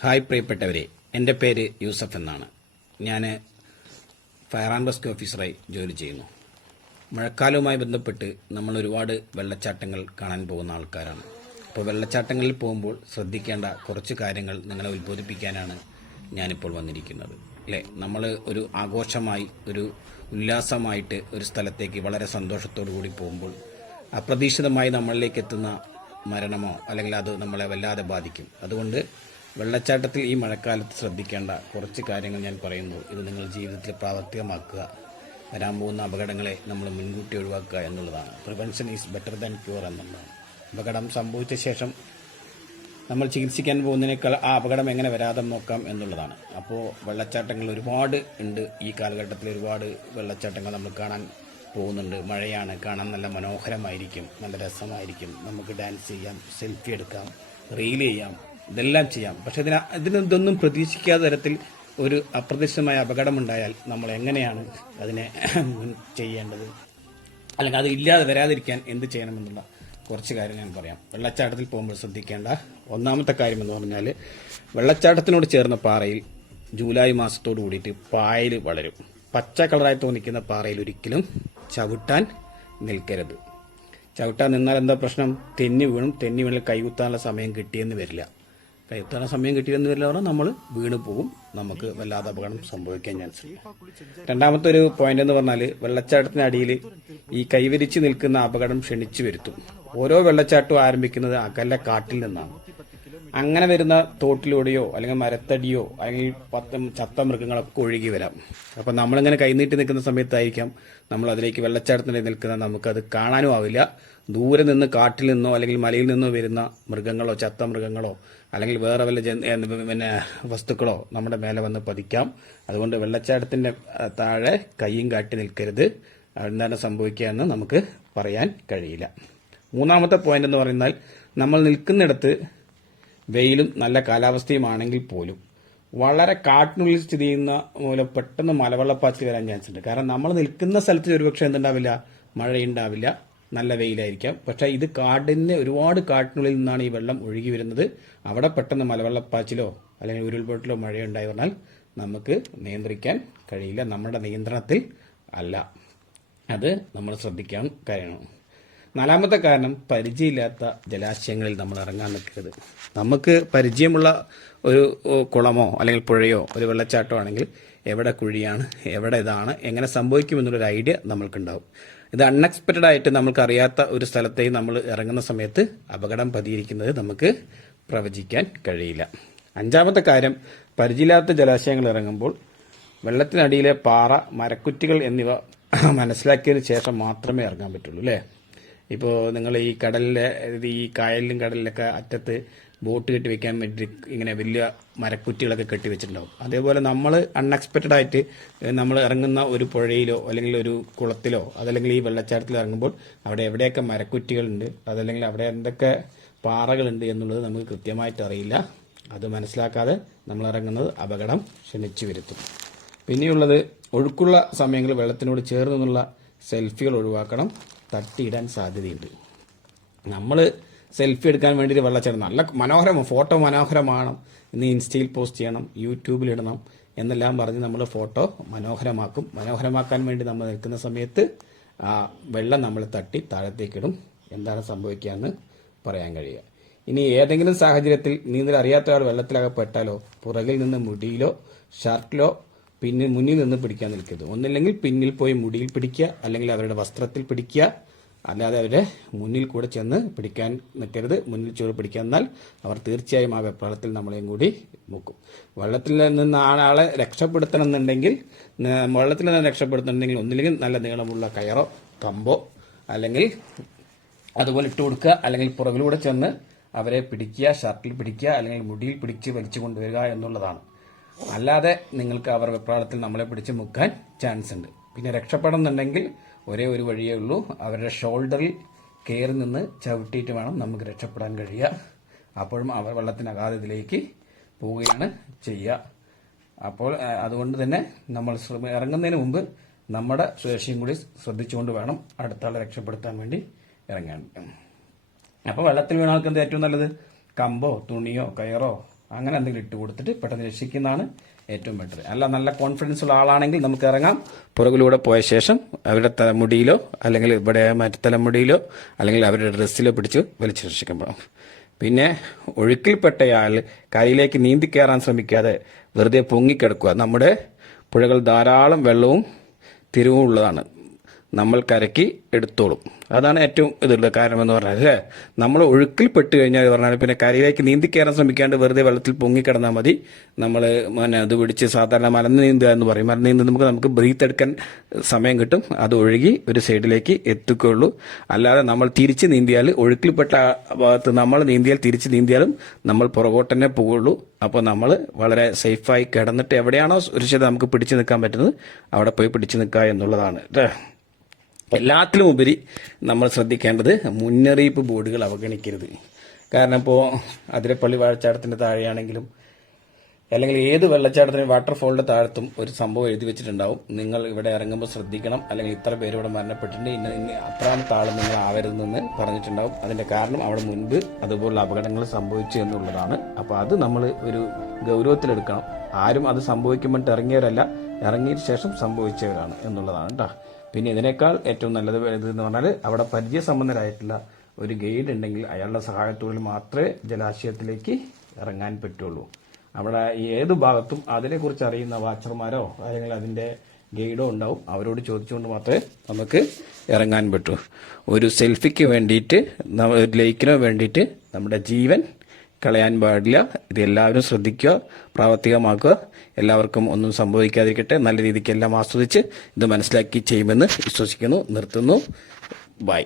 Hi പ്രിയപ്പെട്ടവരെ, എൻ്റെ പേര് യൂസഫ് എന്നാണ്. ഞാൻ ഫയർ ആൻഡ് റെസ്ക്യൂ ഓഫീസറായി ജോലി ചെയ്യുന്നു. മഴക്കാലവുമായി ബന്ധപ്പെട്ട് നമ്മൾ ഒരുപാട് വെള്ളച്ചാട്ടങ്ങൾ കാണാൻ പോകുന്ന ആൾക്കാരാണ്. അപ്പോൾ വെള്ളച്ചാട്ടങ്ങളിൽ പോകുമ്പോൾ ശ്രദ്ധിക്കേണ്ട കുറച്ച് കാര്യങ്ങൾ നിങ്ങളെ ഉത്ബോധിപ്പിക്കാനാണ് ഞാനിപ്പോൾ വന്നിരിക്കുന്നത്. അല്ലേ, നമ്മൾ ഒരു ആഘോഷമായി ഒരു ഉല്ലാസമായിട്ട് ഒരു സ്ഥലത്തേക്ക് വളരെ സന്തോഷത്തോടു കൂടി പോകുമ്പോൾ അപ്രതീക്ഷിതമായി നമ്മളിലേക്ക് എത്തുന്ന മരണമോ അല്ലെങ്കിൽ അത് നമ്മളെ വല്ലാതെ ബാധിക്കും. അതുകൊണ്ട് വെള്ളച്ചാട്ടത്തിൽ ഈ മഴക്കാലത്ത് ശ്രദ്ധിക്കേണ്ട കുറച്ച് കാര്യങ്ങൾ ഞാൻ പറയുന്നു. ഇത് നിങ്ങൾ ജീവിതത്തിൽ പ്രാവർത്തികമാക്കുക. വരാൻ പോകുന്ന അപകടങ്ങളെ നമ്മൾ മുൻകൂട്ടി ഒഴിവാക്കുക എന്നുള്ളതാണ്. Prevention is better than cure എന്നുള്ളതാണ്. അപകടം സംഭവിച്ച ശേഷം നമ്മൾ ചികിത്സിക്കാൻ പോകുന്നതിനേക്കാൾ ആ അപകടം എങ്ങനെ വരാതെ നോക്കാം എന്നുള്ളതാണ്. അപ്പോൾ വെള്ളച്ചാട്ടങ്ങൾ ഒരുപാട് ഉണ്ട്. ഈ കാലഘട്ടത്തിൽ ഒരുപാട് വെള്ളച്ചാട്ടങ്ങൾ നമ്മൾ കാണാൻ പോകുന്നുണ്ട്. മഴയാണ്, കാണാൻ നല്ല മനോഹരമായിരിക്കും, നല്ല രസമായിരിക്കും. നമുക്ക് ഡാൻസ് ചെയ്യാം, സെൽഫി എടുക്കാം, റീൽ ചെയ്യാം, ഇതെല്ലാം ചെയ്യാം. പക്ഷെ ഇതൊന്നും പ്രതീക്ഷിക്കാത്ത തരത്തിൽ ഒരു അപ്രതീക്ഷിതമായ അപകടമുണ്ടായാൽ നമ്മൾ എങ്ങനെയാണ് അതിനെ ചെയ്യേണ്ടത്, അല്ലെങ്കിൽ അത് ഇല്ലാതെ വരാതിരിക്കാൻ എന്ത് ചെയ്യണമെന്നുള്ള കുറച്ച് കാര്യം ഞാൻ പറയാം. വെള്ളച്ചാട്ടത്തിൽ പോകുമ്പോൾ ശ്രദ്ധിക്കേണ്ട ഒന്നാമത്തെ കാര്യം എന്ന് പറഞ്ഞാൽ, വെള്ളച്ചാട്ടത്തിനോട് ചേർന്ന പാറയിൽ ജൂലൈ മാസത്തോട് കൂടിയിട്ട് പായൽ വളരും. പച്ച കളറായി തോന്നിക്കുന്ന പാറയിൽ ഒരിക്കലും ചവിട്ടാൻ നിൽക്കരുത്. ചവിട്ടാൻ നിന്നാൽ എന്താ പ്രശ്നം? തെന്നി വീണും. തെന്നി വീണിൽ കൈകുത്താനുള്ള സമയം കിട്ടിയെന്ന് വരില്ല. കൈകുത്താനുള്ള സമയം കിട്ടിയെന്ന് വരില്ല പറഞ്ഞാൽ നമ്മൾ വീണ് പോകും. നമുക്ക് വല്ലാതെ അപകടം സംഭവിക്കാൻ ചാൻസ് ഉണ്ട്. രണ്ടാമത്തെ ഒരു പോയിന്റ് എന്ന് പറഞ്ഞാൽ, വെള്ളച്ചാട്ടത്തിനടിയിൽ ഈ കൈവരിച്ച് നിൽക്കുന്ന അപകടം ക്ഷണിച്ചു വരുത്തും. ഓരോ വെള്ളച്ചാട്ടവും ആരംഭിക്കുന്നത് അകല കാട്ടിൽ നിന്നാണ്. അങ്ങനെ വരുന്ന തോട്ടിലൂടെയോ അല്ലെങ്കിൽ മരത്തടിയോ അല്ലെങ്കിൽ ചത്ത മൃഗങ്ങളൊക്കെ ഒഴുകി വരാം. അപ്പം നമ്മളിങ്ങനെ കൈനീട്ടി നിൽക്കുന്ന സമയത്തായിരിക്കാം നമ്മൾ അതിലേക്ക് വെള്ളച്ചാട്ടത്തിനിടെ നിൽക്കുന്നത്, നമുക്കത് കാണാനും ആവില്ല. ദൂരെ നിന്ന് കാട്ടിൽ നിന്നോ അല്ലെങ്കിൽ മലയിൽ നിന്നോ വരുന്ന മൃഗങ്ങളോ ചത്ത മൃഗങ്ങളോ അല്ലെങ്കിൽ വേറെ വല്ല വസ്തുക്കളോ നമ്മുടെ മേലെ വന്ന് പതിക്കാം. അതുകൊണ്ട് വെള്ളച്ചാട്ടത്തിന്റെ താഴെ കൈയും കാട്ടി നിൽക്കരുത്. എന്താണ് സംഭവിക്കുക എന്ന് നമുക്ക് പറയാൻ കഴിയില്ല. മൂന്നാമത്തെ പോയിന്റ് എന്ന് പറയുന്നത്, നമ്മൾ നിൽക്കുന്നിടത്ത് വെയിലും നല്ല കാലാവസ്ഥയുമാണെങ്കിൽ പോലും വളരെ കാട്ടിനുള്ളിൽ സ്ഥിതി ചെയ്യുന്ന മൂലം പെട്ടെന്ന് മലവെള്ളപ്പാച്ചിൽ വരാൻ ചാൻസ് ഉണ്ട്. കാരണം നമ്മൾ നിൽക്കുന്ന സ്ഥലത്ത് ഒരുപക്ഷെ എന്തുണ്ടാവില്ല, മഴയുണ്ടാവില്ല, നല്ല വെയിലായിരിക്കാം. പക്ഷേ ഇത് ഒരുപാട് കാട്ടിനുള്ളിൽ നിന്നാണ് ഈ വെള്ളം ഒഴുകി വരുന്നത്. അവിടെ പെട്ടെന്ന് മലവെള്ളപ്പാച്ചിലോ അല്ലെങ്കിൽ ഉരുൾപൊട്ടലോ മഴയുണ്ടായി പറഞ്ഞാൽ നമുക്ക് നിയന്ത്രിക്കാൻ കഴിയില്ല, നമ്മുടെ നിയന്ത്രണത്തിൽ അല്ല. അത് നമ്മൾ ശ്രദ്ധിക്കാൻ കാര്യമാണ്. നാലാമത്തെ കാരണം, പരിചയമില്ലാത്ത ജലാശയങ്ങളിൽ നമ്മൾ ഇറങ്ങാൻ നിൽക്കരുത്. നമുക്ക് പരിചയമുള്ള ഒരു കുളമോ അല്ലെങ്കിൽ പുഴയോ ഒരു വെള്ളച്ചാട്ടമോ ആണെങ്കിൽ എവിടെ കുഴിയാണ്, എവിടെ ഇതാണ്, എങ്ങനെ സംഭവിക്കുമെന്നുള്ളൊരു ഐഡിയ നമ്മൾക്കുണ്ടാവും. ഇത് അൺഎക്സ്പെക്റ്റഡ് ആയിട്ട് നമ്മൾക്കറിയാത്ത ഒരു സ്ഥലത്തേക്ക് നമ്മൾ ഇറങ്ങുന്ന സമയത്ത് അപകടം പതിയിരിക്കുന്നത് നമുക്ക് പ്രവചിക്കാൻ കഴിയില്ല. അഞ്ചാമത്തെ കാര്യം, പരിചയമില്ലാത്ത ജലാശയങ്ങൾ ഇറങ്ങുമ്പോൾ വെള്ളത്തിനടിയിലെ പാറ, മരക്കുറ്റികൾ എന്നിവ മനസ്സിലാക്കിയതിന് ശേഷം മാത്രമേ ഇറങ്ങാൻ പറ്റുള്ളൂ. അല്ലേ, ഇപ്പോൾ നിങ്ങൾ ഈ കായലിലും കടലിലൊക്കെ അറ്റത്ത് ബോട്ട് കെട്ടി വെക്കാൻ വേണ്ടി ഇങ്ങനെ വലിയ മരക്കുറ്റികളൊക്കെ കെട്ടി വെച്ചിട്ടുണ്ടാവും. അതേപോലെ നമ്മൾ അൺഎക്സ്പെക്റ്റഡ് ആയിട്ട് നമ്മൾ ഇറങ്ങുന്ന ഒരു പുഴയിലോ അല്ലെങ്കിൽ ഒരു കുളത്തിലോ അതല്ലെങ്കിൽ ഈ വെള്ളച്ചാട്ടത്തിൽ ഇറങ്ങുമ്പോൾ അവിടെ എവിടെയൊക്കെ മരക്കുറ്റികളുണ്ട്, അതല്ലെങ്കിൽ അവിടെ എന്തൊക്കെ പാറകളുണ്ട് എന്നുള്ളത് നമുക്ക് കൃത്യമായിട്ട് അറിയില്ല. അത് മനസ്സിലാക്കാതെ നമ്മൾ ഇറങ്ങുന്നത് അപകടം ക്ഷണിച്ചു വരുത്തും. പിന്നെയുള്ളത്, ഒഴുക്കുള്ള സമയങ്ങളിൽ വെള്ളത്തിനോട് ചേർന്ന് നിന്നുള്ള സെൽഫികൾ ഒഴിവാക്കണം. തട്ടിയിടാൻ സാധ്യതയുണ്ട്. നമ്മൾ സെൽഫി എടുക്കാൻ വേണ്ടിയിട്ട് വെള്ളച്ചാട്ടം നല്ല ഫോട്ടോ മനോഹരമാണ്, ഇന്ന് ഇൻസ്റ്റയിൽ പോസ്റ്റ് ചെയ്യണം, യൂട്യൂബിൽ ഇടണം എന്നെല്ലാം പറഞ്ഞ് നമ്മൾ ഫോട്ടോ മനോഹരമാക്കും. മനോഹരമാക്കാൻ വേണ്ടി നമ്മൾ നിൽക്കുന്ന സമയത്ത് ആ വെള്ളം നമ്മൾ തട്ടി താഴത്തേക്കിടും. എന്താണ് സംഭവിക്കുക എന്ന് പറയാൻ കഴിയുക. ഇനി ഏതെങ്കിലും സാഹചര്യത്തിൽ നീന്തൽ അറിയാത്ത ഒരാൾ വെള്ളത്തിലകപ്പെട്ടാലോ പുറകിൽ നിന്ന് മുടിയിലോ ഷർട്ടിലോ മുന്നിൽ നിന്ന് പിടിക്കാൻ നിൽക്കരുത്. ഒന്നില്ലെങ്കിൽ പിന്നിൽ പോയി മുടിയിൽ പിടിക്കുക, അല്ലെങ്കിൽ അവരുടെ വസ്ത്രത്തിൽ പിടിക്കുക. അല്ലാതെ അവരുടെ മുന്നിൽ കൂടെ ചെന്ന് പിടിക്കാൻ നിൽക്കരുത്. മുന്നിൽ ചെന്ന് പിടിക്കാൻ എന്നാൽ അവർ തീർച്ചയായും ആ വെപ്രാളത്തിൽ നമ്മളെയും കൂടി മുക്കും. വെള്ളത്തിൽ നിന്ന് ആളെ രക്ഷപ്പെടുത്തണമെന്നുണ്ടെങ്കിൽ ഒന്നില്ലെങ്കിൽ നല്ല നീളമുള്ള കയറോ കമ്പോ അല്ലെങ്കിൽ അതുപോലെ ഇട്ട് കൊടുക്കുക, അല്ലെങ്കിൽ പുറകിലൂടെ ചെന്ന് അവരെ പിടിക്കുക, ഷർട്ടിൽ പിടിക്കുക, അല്ലെങ്കിൽ മുടിയിൽ പിടിച്ച് വലിച്ചു കൊണ്ടുവരിക എന്നുള്ളതാണ്. അല്ലാതെ നിങ്ങൾക്ക് അവർ വെപ്രാളത്തിൽ നമ്മളെ പിടിച്ച് മുക്കാൻ ചാൻസ് ഉണ്ട്. പിന്നെ രക്ഷപ്പെടുന്നുണ്ടെങ്കിൽ ഒരേ ഒരു വഴിയേ ഉള്ളൂ, അവരുടെ ഷോൾഡറിൽ കയറി നിന്ന് ചവിട്ടിയിട്ട് വേണം നമുക്ക് രക്ഷപ്പെടാൻ കഴിയുക. അപ്പോഴും അവർ വെള്ളത്തിനകാലത്തിലേക്ക് പോവുകയാണ് ചെയ്യുക. അപ്പോൾ അതുകൊണ്ട് തന്നെ നമ്മൾ ഇറങ്ങുന്നതിന് മുമ്പ് നമ്മുടെ സുരക്ഷയും കൂടി ശ്രദ്ധിച്ചുകൊണ്ട് വേണം അടുത്ത ആളെ രക്ഷപ്പെടുത്താൻ വേണ്ടി ഇറങ്ങാൻ. അപ്പോൾ വെള്ളത്തിൽ വീണ ആൾക്കെന്ത് ഏറ്റവും നല്ലത്? കമ്പോ തുണിയോ കയറോ അങ്ങനെ എന്തെങ്കിലും ഇട്ട് കൊടുത്തിട്ട് പെട്ടെന്ന് രക്ഷിക്കുന്നതാണ് ഏറ്റവും ബെറ്റർ. അല്ല നല്ല കോൺഫിഡൻസ് ഉള്ള ആളാണെങ്കിൽ നമുക്ക് ഇറങ്ങാം. പുറകിലൂടെ പോയ ശേഷം അവരുടെ തലമുടിയിലോ അല്ലെങ്കിൽ ഇവിടെ മറ്റു തലമുടിയിലോ അല്ലെങ്കിൽ അവരുടെ ഡ്രസ്സിലോ പിടിച്ച് വലിച്ചു രക്ഷിക്കുമ്പോൾ. പിന്നെ ഒഴുക്കിൽപ്പെട്ടയാൾ കരയിലേക്ക് നീന്തി കയറാൻ ശ്രമിക്കാതെ വെറുതെ പൊങ്ങിക്കിടക്കുക. നമ്മുടെ പുഴകൾ ധാരാളം വെള്ളവും തിരിവും ഉള്ളതാണ്. നമ്മൾ കരയ്ക്ക് എടുത്തോളും. അതാണ് ഏറ്റവും ഇതുള്ളത്. കാരണം എന്ന് പറഞ്ഞാൽ അല്ലേ, നമ്മൾ ഒഴുക്കിൽ പെട്ട് കഴിഞ്ഞാൽ പറഞ്ഞാൽ പിന്നെ കരയിലേക്ക് നീന്തി കയറാൻ ശ്രമിക്കാണ്ട് വെറുതെ വെള്ളത്തിൽ പൊങ്ങിക്കിടന്നാൽ മതി. നമ്മൾ അത് പിടിച്ച് സാധാരണ മലന്ന് നീന്തുക എന്ന് പറയും. മലന്ന് നീന്തുമ്പോൾ നമുക്ക് ബ്രീത്ത് എടുക്കാൻ സമയം കിട്ടും. അത് ഒഴുകി ഒരു സൈഡിലേക്ക് എത്തിക്കുകയുള്ളൂ. അല്ലാതെ നമ്മൾ തിരിച്ച് നീന്തിയാൽ ഒഴുക്കിൽപ്പെട്ട ഭാഗത്ത് നമ്മൾ നീന്തിയാൽ തിരിച്ച് നീന്തിയാലും നമ്മൾ പുറകോട്ട് തന്നെ പോകുള്ളൂ. അപ്പോൾ നമ്മൾ വളരെ സേഫായി കിടന്നിട്ട് എവിടെയാണോ സുരക്ഷിത നമുക്ക് പിടിച്ചു നിൽക്കാൻ പറ്റുന്നത് അവിടെ പോയി പിടിച്ചു നിൽക്കുക എന്നുള്ളതാണ്. എല്ലാത്തിലും ഉപരി നമ്മൾ ശ്രദ്ധിക്കേണ്ടത് മുന്നറിയിപ്പ് ബോർഡുകൾ അവഗണിക്കരുത്. കാരണം ഇപ്പോൾ അതിരപ്പള്ളി വാഴച്ചാട്ടത്തിൻ്റെ താഴെയാണെങ്കിലും അല്ലെങ്കിൽ ഏത് വെള്ളച്ചാട്ടത്തിന് വാട്ടർഫോളിന്റെ താഴത്തും ഒരു സംഭവം എഴുതി വെച്ചിട്ടുണ്ടാവും. നിങ്ങൾ ഇവിടെ ഇറങ്ങുമ്പോൾ ശ്രദ്ധിക്കണം, അല്ലെങ്കിൽ ഇത്ര പേര് ഇവിടെ മരണപ്പെട്ടിട്ടുണ്ട്, ഇന്ന അത്രാമത്തെ ആൾ നിങ്ങൾ ആവരുതെന്ന് പറഞ്ഞിട്ടുണ്ടാവും. അതിന്റെ കാരണം അവിടെ മുൻപ് അതുപോലുള്ള അപകടങ്ങൾ സംഭവിച്ചു എന്നുള്ളതാണ്. അപ്പോൾ അത് നമ്മൾ ഒരു ഗൗരവത്തിലെടുക്കണം. ആരും അത് സംഭവിക്കുമ്പോൾ ഇറങ്ങിയവരല്ല, ഇറങ്ങിയ ശേഷം സംഭവിച്ചവരാണ് എന്നുള്ളതാണ് കേട്ടോ. പിന്നെ ഇതിനേക്കാൾ ഏറ്റവും നല്ലത് ഇതെന്ന് പറഞ്ഞാൽ അവിടെ പരിചയസമ്പന്നരായിട്ടുള്ള ഒരു ഗൈഡ് ഉണ്ടെങ്കിൽ അയാളുടെ സഹായത്തോടെ മാത്രമേ ജലാശയത്തിലേക്ക് ഇറങ്ങാൻ പറ്റുള്ളൂ. അവിടെ ഏത് ഭാഗത്തും അതിനെക്കുറിച്ച് അറിയുന്ന വാച്ചർമാരോ അല്ലെങ്കിൽ അതിന്റെ ഗൈഡോ ഉണ്ടാവും. അവരോട് ചോദിച്ചുകൊണ്ട് മാത്രമേ നമുക്ക് ഇറങ്ങാൻ പറ്റൂ. ഒരു സെൽഫിക്ക് വേണ്ടിയിട്ട്, ഒരു ലൈക്കിനോ വേണ്ടിയിട്ട് നമ്മുടെ ജീവൻ കളയാൻ പാടില്ല. ഇത് എല്ലാവരും ശ്രദ്ധിക്കുക, പ്രാവർത്തികമാക്കുക. എല്ലാവർക്കും ഒന്നും സംഭവിക്കാതിരിക്കട്ടെ. നല്ല രീതിക്ക് എല്ലാം ആസ്വദിച്ച് ഇത് മനസ്സിലാക്കി ചെയ്യുമെന്ന് വിശ്വസിക്കുന്നു. നിർത്തുന്നു. ബൈ.